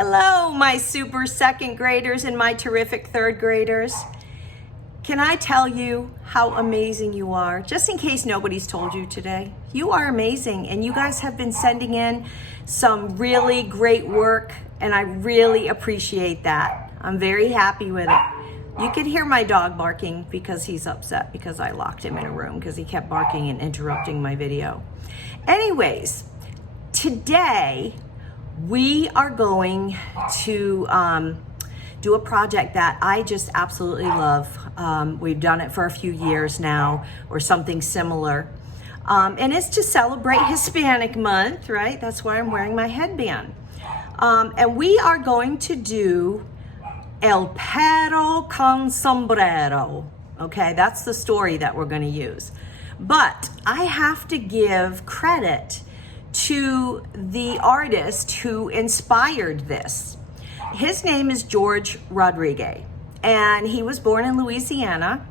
Hello, my super second graders and my terrific third graders. Can I tell you how amazing you are? Just in case nobody's told you today, you are amazing, and you guys have been sending in some really great work, and I really appreciate that. I'm very happy with it. You could hear my dog barking because he's upset because I locked him in a room because he kept barking and interrupting my video. Anyways, today we are going to do a project that I just absolutely love. We've done it for a few years now, or something similar. And it's to celebrate Hispanic Month, right? That's why I'm wearing my headband. And we are going to do El Perro con Sombrero. Okay, that's the story that we're going to use. But I have to give credit to the artist who inspired this. His name is George Rodriguez, and he was born in Louisiana.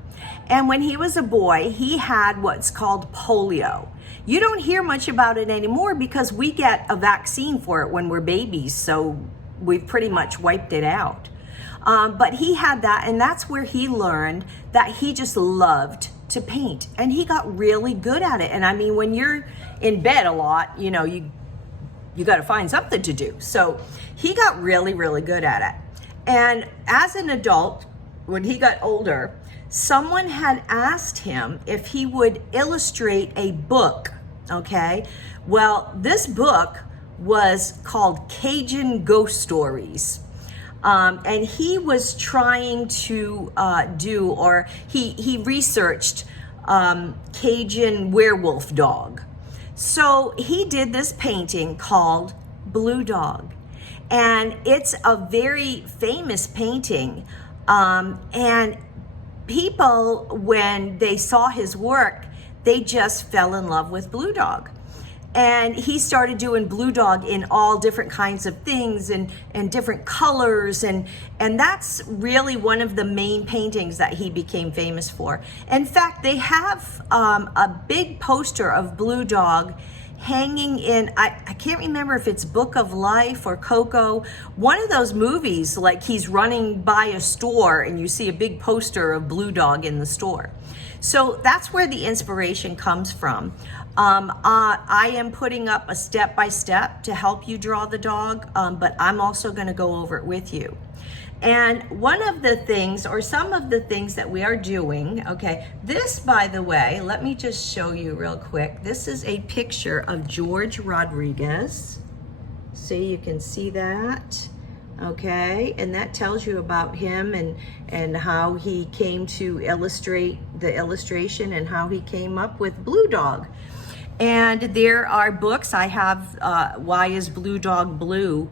And when he was a boy, he had what's called polio. You don't hear much about it anymore because we get a vaccine for it when we're babies, so we've pretty much wiped it out. But he had that, and that's where he learned that he just loved to paint, and he got really good at it. And I mean, when you're in bed a lot, you know, you got to find something to do. So he got really, really good at it. And as an adult, when he got older, someone had asked him if he would illustrate a book, okay? Well, this book was called Cajun Ghost Stories. And he was trying to he researched Cajun werewolf dog. So he did this painting called Blue Dog. And it's a very famous painting. And people, when they saw his work, they just fell in love with Blue Dog. And he started doing Blue Dog in all different kinds of things and different colors. And that's really one of the main paintings that he became famous for. In fact, they have a big poster of Blue Dog hanging in, I can't remember if it's Book of Life or Coco, one of those movies, like he's running by a store and you see a big poster of Blue Dog in the store. So that's where the inspiration comes from. I am putting up a step-by-step to help you draw the dog, but I'm also going to go over it with you. And one of the things, or some of the things that we are doing, okay, this, by the way, let me just show you real quick. This is a picture of George Rodriguez. See, you can see that. Okay, and that tells you about him and how he came to illustrate the illustration and how he came up with Blue Dog. And there are books. I have Why is Blue Dog Blue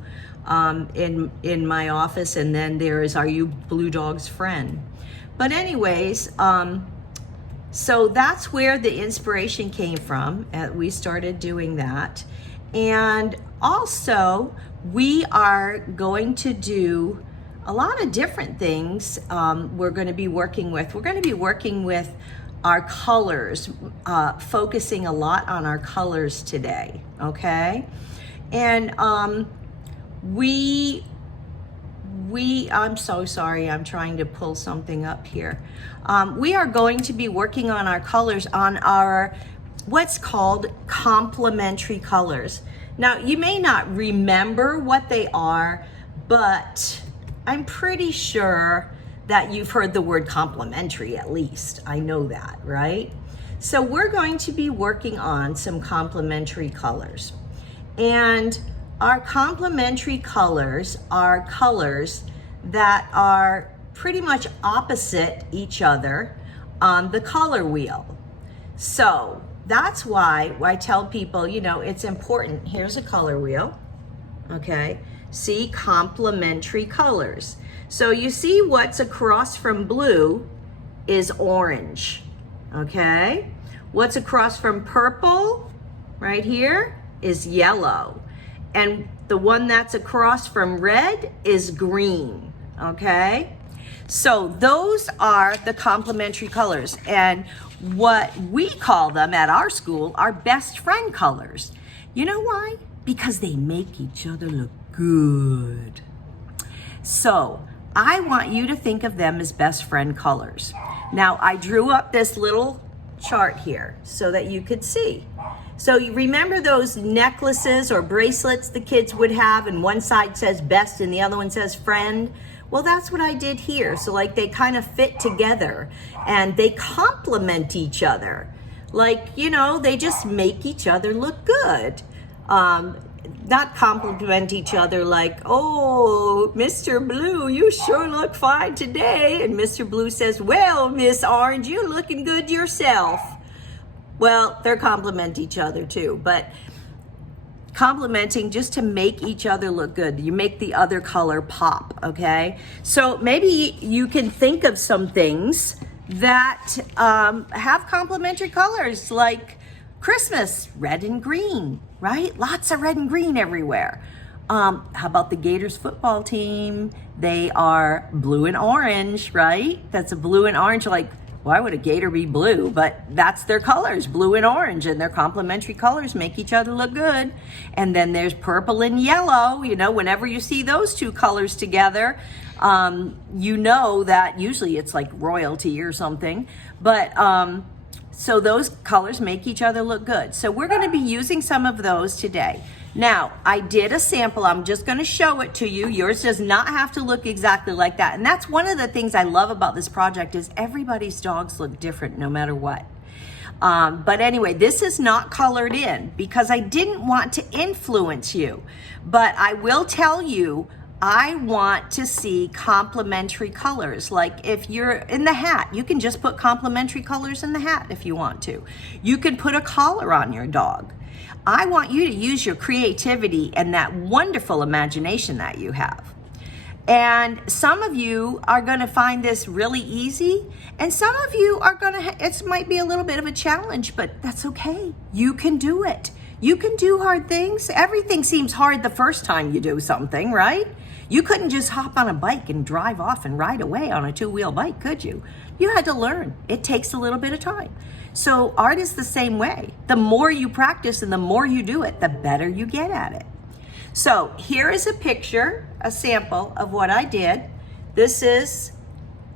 in my office, and then there is Are You Blue Dog's Friend? But anyways, so that's where the inspiration came from. We started doing that. And also, we are going to do a lot of different things we're going to be working with. We're going to be working with our colors, focusing a lot on our colors today, okay? And I'm so sorry, I'm trying to pull something up here. We are going to be working on our colors, on our what's called complementary colors. Now, you may not remember what they are, but I'm pretty sure that you've heard the word complementary at least. I know that, right? So we're going to be working on some complementary colors. And our complementary colors are colors that are pretty much opposite each other on the color wheel. So that's why I tell people, you know, it's important. Here's a color wheel, okay? See, complementary colors. So you see what's across from blue is orange, okay? What's across from purple, right here, is yellow. And the one that's across from red is green, okay? So those are the complementary colors. And what we call them at our school are best friend colors. You know why? Because they make each other look Good. So I want you to think of them as best friend colors. Now I drew up this little chart here so that you could see. So you remember those necklaces or bracelets the kids would have, and one side says best and the other one says friend? Well, that's what I did here. So like they kind of fit together and they complement each other. Like, you know, they just make each other look good. Not compliment each other like, oh, Mr. Blue, you sure look fine today. And Mr. Blue says, well, Miss Orange, you're looking good yourself. Well, they're compliment each other too, but complimenting just to make each other look good. You make the other color pop, okay? So maybe you can think of some things that have complementary colors, like Christmas, red and green, right? Lots of red and green everywhere. How about the Gators football team? They are blue and orange, right? That's a blue and orange. Like, why would a gator be blue? But that's their colors, blue and orange, and their complementary colors make each other look good. And then there's purple and yellow. You know, whenever you see those two colors together, you know that usually it's like royalty or something. But so those colors make each other look good. So we're going to be using some of those today. Now, I did a sample. I'm just going to show it to you. Yours does not have to look exactly like that. And that's one of the things I love about this project is everybody's dogs look different no matter what. But anyway, this is not colored in because I didn't want to influence you. But I will tell you, I want to see complementary colors. Like if you're in the hat, you can just put complementary colors in the hat if you want to. You can put a collar on your dog. I want you to use your creativity and that wonderful imagination that you have. And some of you are going to find this really easy, and some of you are going to, it might be a little bit of a challenge, but that's okay. You can do it. You can do hard things. Everything seems hard the first time you do something, right? You couldn't just hop on a bike and drive off and ride away on a two-wheel bike, could you? You had to learn. It takes a little bit of time. So art is the same way. The more you practice and the more you do it, the better you get at it. So here is a picture, a sample of what I did. This is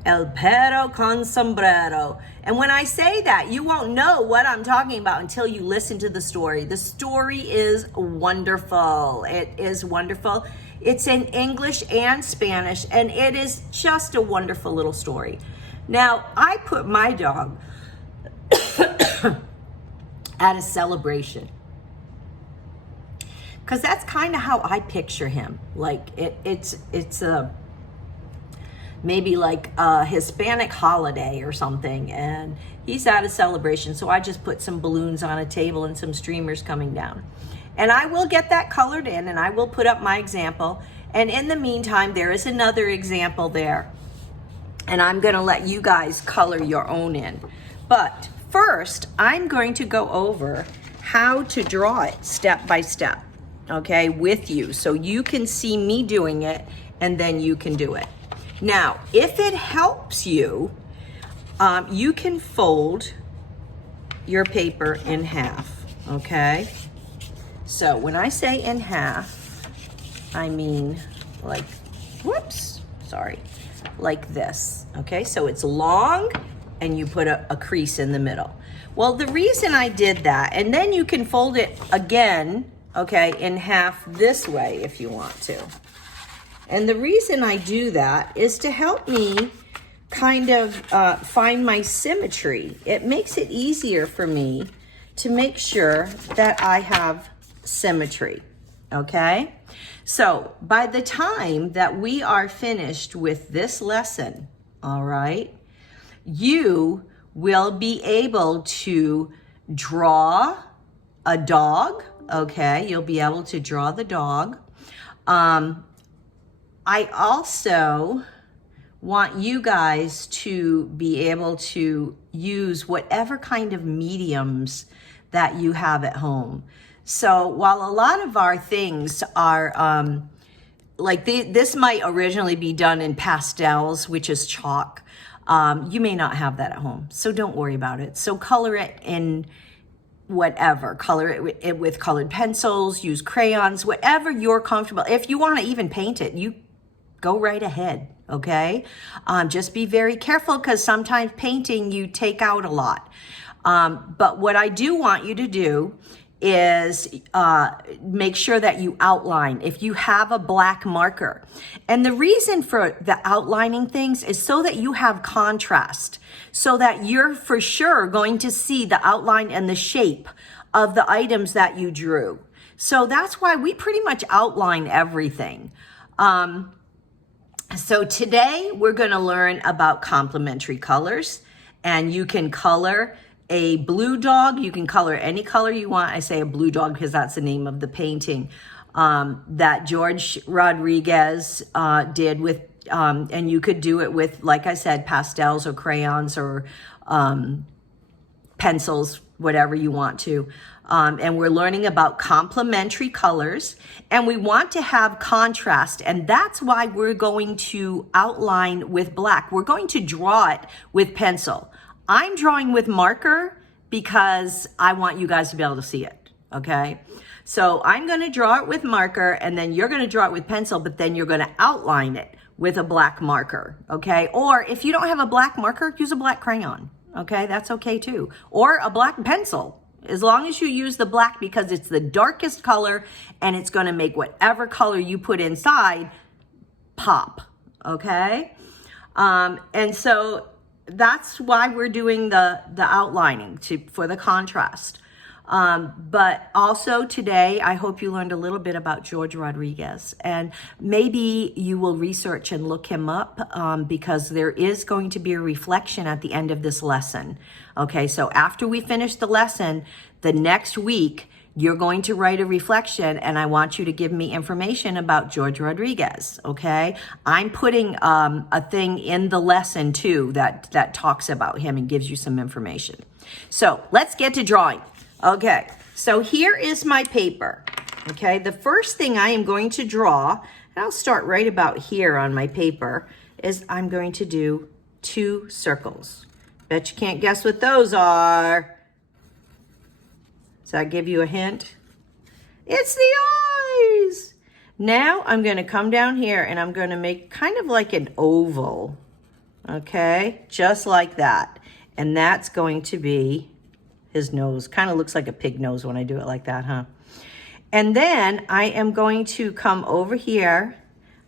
El Perro con sombrero. And when I say that, you won't know what I'm talking about until you listen to the story. The story is wonderful. It is wonderful. It's in English and Spanish, and it is just a wonderful little story. Now, I put my dog at a celebration because that's kind of how I picture him. Like it's a maybe like a Hispanic holiday or something, and he's at a celebration. So I just put some balloons on a table and some streamers coming down. And I will get that colored in, and I will put up my example. And in the meantime, there is another example there. And I'm gonna let you guys color your own in. But first, I'm going to go over how to draw it step by step, okay, with you. So you can see me doing it, and then you can do it. Now, if it helps you, you can fold your paper in half, okay? So when I say in half, I mean like, whoops, sorry, like this, okay? So it's long and you put a crease in the middle. Well, the reason I did that, and then you can fold it again, okay, in half this way if you want to. And the reason I do that is to help me kind of find my symmetry. It makes it easier for me to make sure that I have symmetry, okay? So by the time that we are finished with this lesson, all right, you will be able to draw a dog, okay? You'll be able to draw the dog. I also want you guys to be able to use whatever kind of mediums that you have at home. So while a lot of our things are this might originally be done in pastels, which is chalk. You may not have that at home, so don't worry about it. So color it in whatever. Color it with colored pencils, use crayons, whatever you're comfortable. If you want to even paint it, you go right ahead, okay? Just be very careful because sometimes painting, you take out a lot. But what I do want you to do is make sure that you outline if you have a black marker. And the reason for the outlining things is so that you have contrast, so that you're for sure going to see the outline and the shape of the items that you drew. So that's why we pretty much outline everything. So today we're going to learn about complementary colors, and you can color a blue dog. You can color any color you want. I say a blue dog because that's the name of the painting that George Rodriguez did with, and you could do it with, like I said, pastels or crayons or pencils, whatever you want to. And we're learning about complementary colors, and we want to have contrast, and that's why we're going to outline with black. We're going to draw it with pencil. I'm drawing with marker because I want you guys to be able to see it, okay? So I'm gonna draw it with marker, and then you're gonna draw it with pencil, but then you're gonna outline it with a black marker, okay? Or if you don't have a black marker, use a black crayon, okay? That's okay too. Or a black pencil, as long as you use the black, because it's the darkest color and it's gonna make whatever color you put inside pop, okay? And so that's why we're doing the outlining for the contrast. But also today, I hope you learned a little bit about George Rodriguez, and maybe you will research and look him up because there is going to be a reflection at the end of this lesson. Okay, so after we finish the lesson, the next week, you're going to write a reflection, and I want you to give me information about George Rodriguez, okay? I'm putting a thing in the lesson too that talks about him and gives you some information. So let's get to drawing. Okay, so here is my paper, okay? The first thing I am going to draw, and I'll start right about here on my paper, is I'm going to do 2 circles. Bet you can't guess what those are. Does that give you a hint? It's the eyes. Now I'm going to come down here and I'm going to make kind of like an oval, okay? Just like that. And that's going to be his nose. Kind of looks like a pig nose when I do it like that, huh? And then I am going to come over here.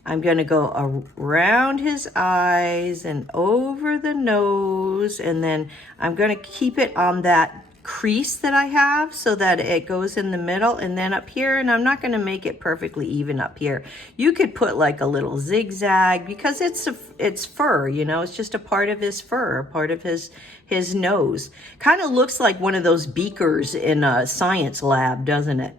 I'm going to go around his eyes and over the nose. And then I'm going to keep it on that crease that I have so that it goes in the middle, and then up here, and I'm not going to make it perfectly even up here. You could put like a little zigzag because it's fur, you know, it's just a part of his fur, a part of his nose. Kind of looks like one of those beakers in a science lab, doesn't it?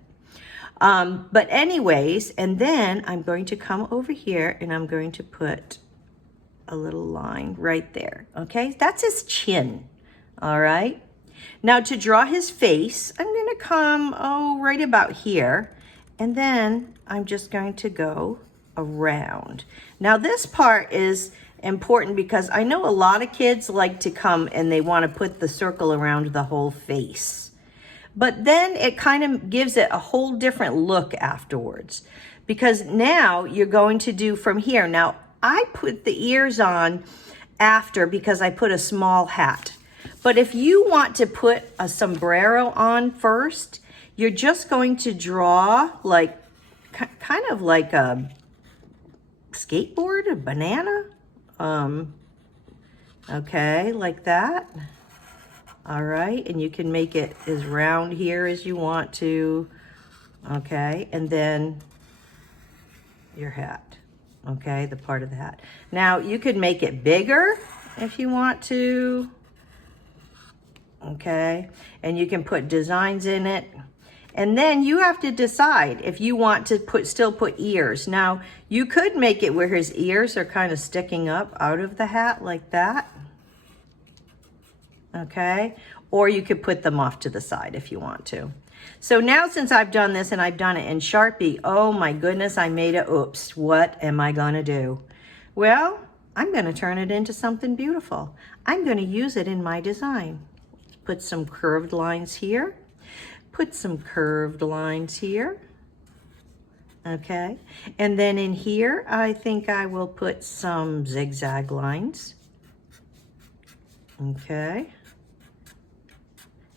But anyways, and then I'm going to come over here and I'm going to put a little line right there, okay? That's his chin, all right? Now to draw his face, I'm going to come, right about here, and then I'm just going to go around. Now this part is important because I know a lot of kids like to come and they want to put the circle around the whole face. But then it kind of gives it a whole different look afterwards, because now you're going to do from here. Now I put the ears on after because I put a small hat. But if you want to put a sombrero on first, you're just going to draw like kind of like a skateboard, a banana. Okay, like that. All right, and you can make it as round here as you want to. Okay, and then your hat. Okay, the part of the hat. Now you could make it bigger if you want to. Okay, and you can put designs in it, and then you have to decide if you want to still put ears. Now you could make it where his ears are kind of sticking up out of the hat like that, okay, or you could put them off to the side if you want to. So now since I've done this and I've done it in Sharpie, oh my goodness, I made a oops. What am I gonna do? Well, I'm gonna turn it into something beautiful. I'm gonna use it in my design. Put some curved lines here. put some curved lines here. Okay, and then in here, I think I will put some zigzag lines. Okay.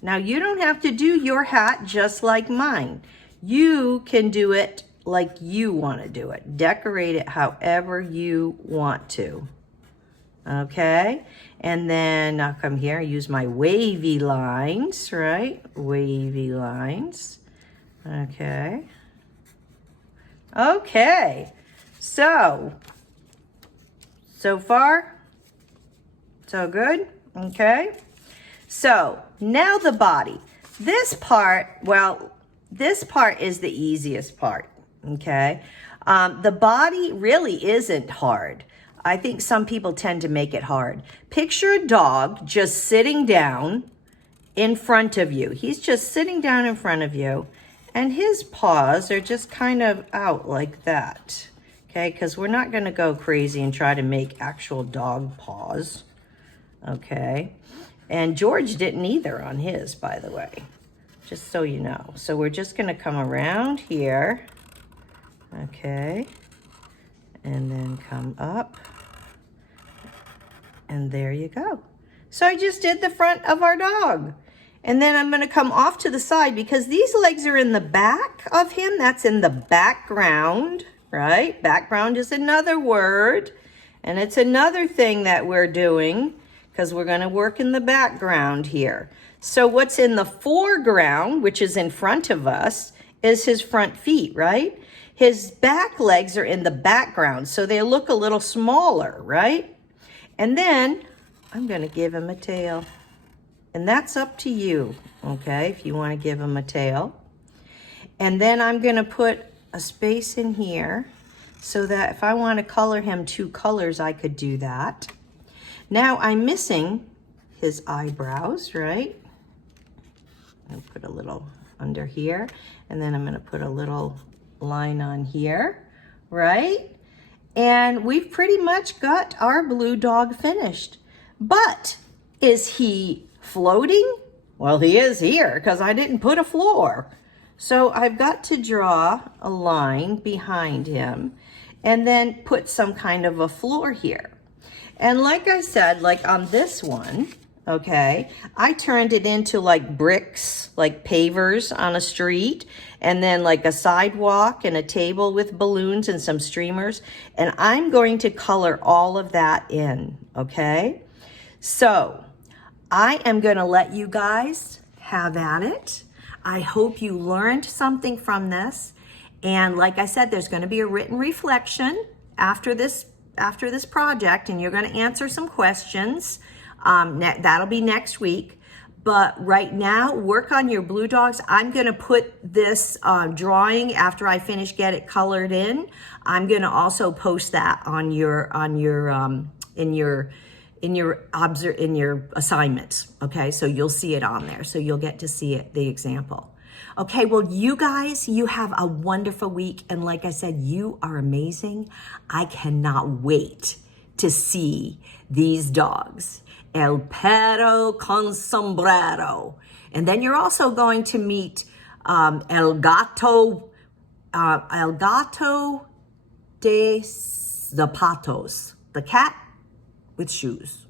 Now you don't have to do your hat just like mine. You can do it like you want to do it. Decorate it however you want to. Okay, and then I'll come here and use my wavy lines, right? Wavy lines. Okay. Okay, so far, so good, okay? So now the body. This part, well, this part is the easiest part, okay? The body really isn't hard. I think some people tend to make it hard. Picture a dog just sitting down in front of you. He's just sitting down in front of you. And his paws are just kind of out like that, okay? Because we're not going to go crazy and try to make actual dog paws, okay? And George didn't either on his, by the way, just so you know. So we're just going to come around here, okay? And then come up. And there you go. So I just did the front of our dog. And then I'm going to come off to the side because these legs are in the back of him. That's in the background, right? Background is another word. And it's another thing that we're doing because we're going to work in the background here. So what's in the foreground, which is in front of us, is his front feet, right? His back legs are in the background, so they look a little smaller, right? And then I'm going to give him a tail. And that's up to you, okay, if you want to give him a tail. And then I'm going to put a space in here so that if I want to color him 2 colors, I could do that. Now I'm missing his eyebrows, right? I'll put a little under here, and then I'm going to put a little line on here, right? And we've pretty much got our blue dog finished. But is he floating? Well, he is here because I didn't put a floor. So I've got to draw a line behind him and then put some kind of a floor here. And like I said, like on this one, okay, I turned it into like bricks, like pavers on a street, and then like a sidewalk and a table with balloons and some streamers. And I'm going to color all of that in, okay? So I am going to let you guys have at it. I hope you learned something from this. And like I said, there's going to be a written reflection after this project, and you're going to answer some questions. That'll be next week. But right now, work on your blue dogs. I'm going to put this drawing after I finish, get it colored in. I'm going to also post that on your in your assignments, okay? So you'll see it on there. So you'll get to see it, the example. Okay, well, you guys, you have a wonderful week. And like I said, you are amazing. I cannot wait to see these dogs. El Perro con sombrero. And then you're also going to meet El Gato de Zapatos, the cat with shoes.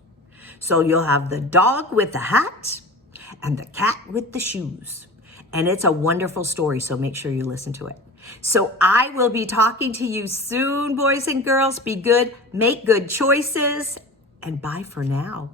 So you'll have the dog with the hat and the cat with the shoes. And it's a wonderful story, so make sure you listen to it. So I will be talking to you soon, boys and girls. Be good, make good choices, and bye for now.